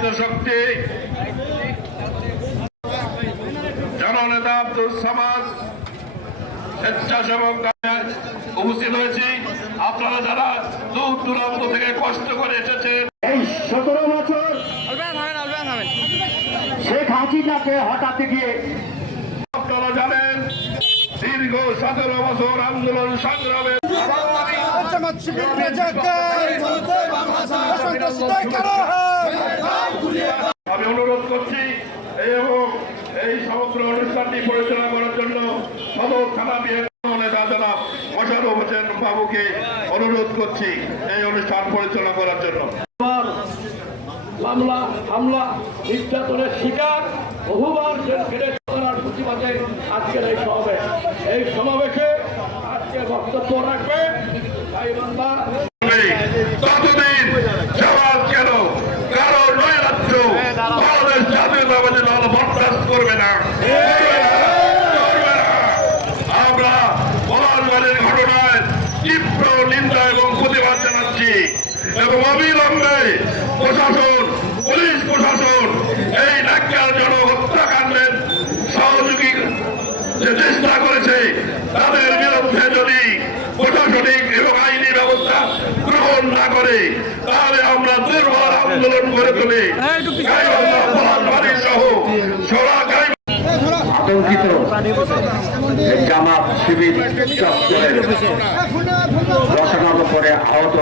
প্রতিষ্ঠিত শক্তি জননেতা আব্দুল সামাদ স্বেচ্ছাসেবক উপস্থিত হয়েছি। আপনারা যারা দূর দূরান্ত থেকে কষ্ট করে এসেছেন, এই 17 বছর শেখ হাসিনাকে হঠাৎ গিয়ে আপনারা জানেন দীর্ঘ 17 বছর আন্দোলন সংগ্রামে আমি অনুরোধ করছি এবং এই সমগ্র অনুষ্ঠানটি পরিচালনা করার জন্য সদর থানা নেতা জনাব মোশাররফ হোসেন বাবুকে অনুরোধ করছি এই অনুষ্ঠান পরিচালনা করার জন্য। মামলা হামলা নির্যাতনের শিকার বহুবার ফিরে করার প্রতিবাদে আজকের এই সমাবেশে আজকে বক্তব্য রাখবেন ততদিন জবাব কেন কারো নৈরাজ্য বাংলাদেশ জাতীয়তাবাদী দল বরদাস্ত করবে না। আমরা বলারবাড়ির ঘটনায় তীব্র নিন্দা এবং প্রতিবাদ জানাচ্ছি এবং অবিলম্বে প্রশাসন পুলিশ প্রশাসন এই ন্যাক্কারজনক হত্যাকাণ্ডের সহযোগী যে চেষ্টা করেছে তাদের বিরুদ্ধে যদি প্রশাসনিক এবং আইনি ব্যবস্থা গ্রহণ না করে তাহলে আমরা দুর্বল আন্দোলন করে তুলি সহ আতঙ্কিত জামাত শিবির চত্বরে রসায়ন করে আহত